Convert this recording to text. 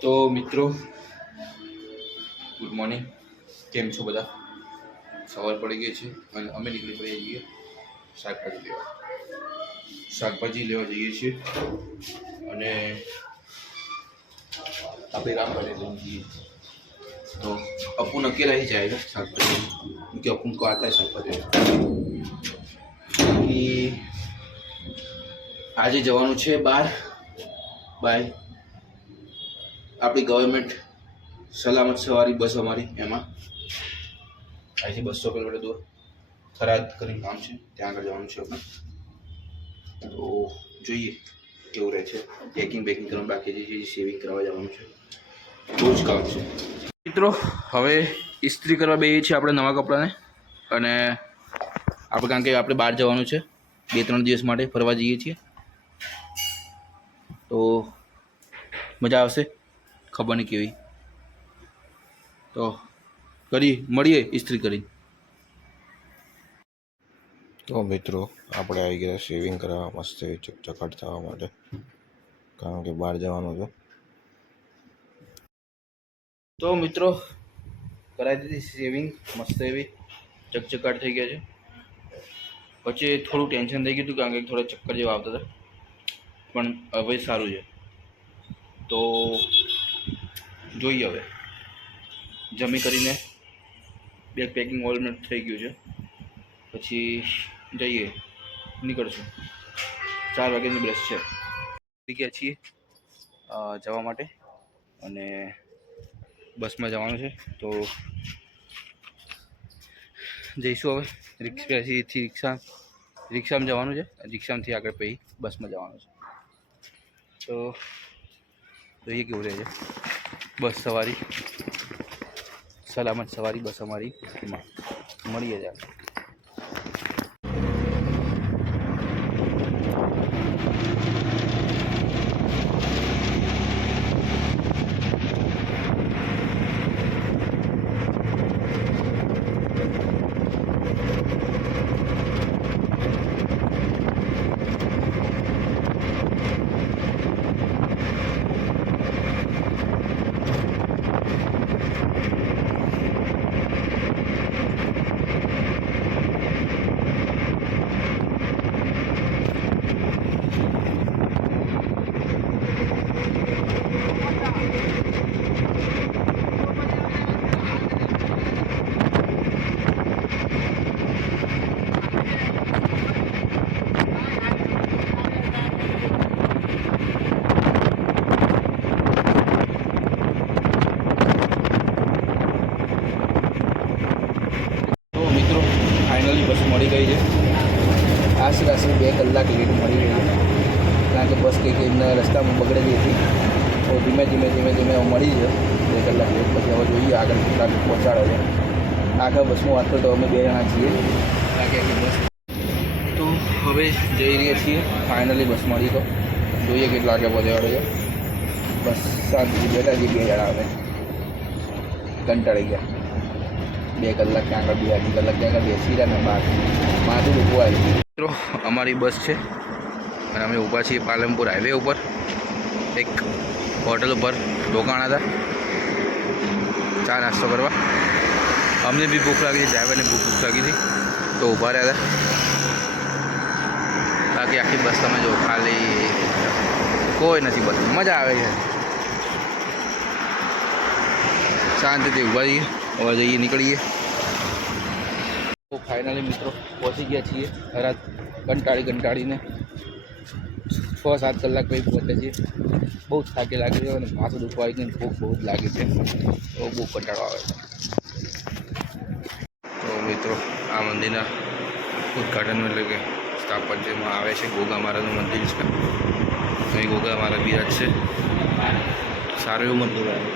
તો મિત્રો good morning કેમ છો બધા સવાર પડી ગઈ છે અને અમે નીકળી પડીએ છીએ શાકભાજી લેવા શાકભાજી લેવા જઈએ છીએ અને આપણે રામભાઈ લઈને જઈએ તો અપુન अकेला ही जाएगा शाकभाजी क्योंकि अपुन को आता है शाकभाजी कि આજે જવાનું છે બહાર બાય આપણી ગવર્મેન્ટ સલામત સવારી, બસ અમારી, એમાં. અહીંથી બસો કિલોમીટર દૂર. થરાદ કરીને ગામ છે. ત્યાં આગળ જવાનું છે આપણે. તો જોઈએ કેવું રહે છે. પેકિંગ બેકિંગ કરવાનું બાકી છે. સેવિંગ કરવા જવાનું છે. બહુ જ કામ છે. મિત્રો, હવે ઇસ્ત્રી કરવા બેસીએ છીએ આપણે નવા કપડાને. અને આપણે કારણ કે આપણે બહાર જવાનું છે. બે, ત્રણ દિવસ માટે ફરવા જઈએ છીએ. તો મજા આવશે. ખબર નહીં કેવી. તો કરી મળીએ ઇસ્ત્રી કરી તો મિત્રો આપણે આવી ગયા શેવિંગ કરવા મસ્ત એવી ચકચકાટ થવા માટે. કારણ કે બહાર જવાનું છે તો મિત્રો કરાવી દીધી સેવિંગ મસ્ત એવી ચકચકાટ થઈ ગયા છે. પછી થોડું ટેન્શન થઈ ગયું હતું કારણ કે થોડા ચક્કર જેવા આવતા હતા. પણ હવે સારું છે. તો જોઈએ હવે. જમી કરીને બેગ પેકિંગ ઓલમેન્ટ થઈ ગયું છે. પછી જઈએ. નીકળશું. ચાર વાગ્યાની બ્રશ છે. ગયા છીએ જવા માટે અને બસમાં જવાનું છે. તો જઈશું હવે. રિક્ષાથી રિક્ષા, રિક્ષામાં જવાનું છે. રિક્ષામાંથી આગળ પછી બસમાં જવાનું છે. તો જોઈએ કેવું રહે છે. બસ સવારી. સલામત સવારી બસ અમારી. મળીએ જ આગળ તો મિત્રો ફાઇનલી બસ મળી ગઈ છે આશરે આશરે બે કલાક લેટ મળી ગઈ છે કારણ કે બસ કંઈક એમના રસ્તામાં બગડેલી હતી તો ધીમે ધીમે ધીમે ધીમે હવે મળી છે બે કલાક લેટ પછી હવે જોઈએ આગળ કેટલાક પહોંચાડે છે આગળ બસમાં વાત તો અમે બે જણા છીએ બાકી આખી બસ તો હવે જઈ રહ્યા છીએ ફાઇનલી બસ મળી તો જોઈએ કેટલા વાગે પહોંચાડે છે બસ શાંતિથી બેઠા છીએ બે જણા હવે કંટાળી ગયા બે કલાક ત્યાં આગળ બે અઢી કલાક ત્યાં આગળ બેસી રહ્યા ને બહાર માથું ઊભું આવી મિત્રો, અમારી બસ છે. અને અમે ઊભા છીએ પાલનપુર હાઈવે ઉપર. એક હોટલ ઉપર રોકાણ હતા. ચા નાસ્તો કરવા. અમને બી ભૂખ લાગી હતી ડ્રાઈવરને બી ભૂખ લાગી હતી તો ઊભા રહ્યા હતા. બાકી આખી બસ તમે જો, ખાલી કોઈ નથી બસ. મજા આવે છે. શાંતિથી ઊભા રહીએ. હવે જઈએ, નીકળીએ. તો ફાઇનલી મિત્રો પહોંચી ગયા છીએ. રાત કંટાળી કંટાળીને છ સાત કલાક પછી પહોંચ્યા છીએ. બહુ જ થાકી લાગે છે અને માથું દુખવા આવી ગયું ભૂખ બહુ જ લાગે છે. તો બહુ કંટાળો આવે છે. તો મિત્રો આ મંદિરના ઉદઘાટન એટલે કે સ્થાપત્યમાં આવે છે ગોગા મહારાજનું મંદિર છે. અહીં ગોગા મહારાજ બિરાજ છે સારું એવું મંદિર આવે.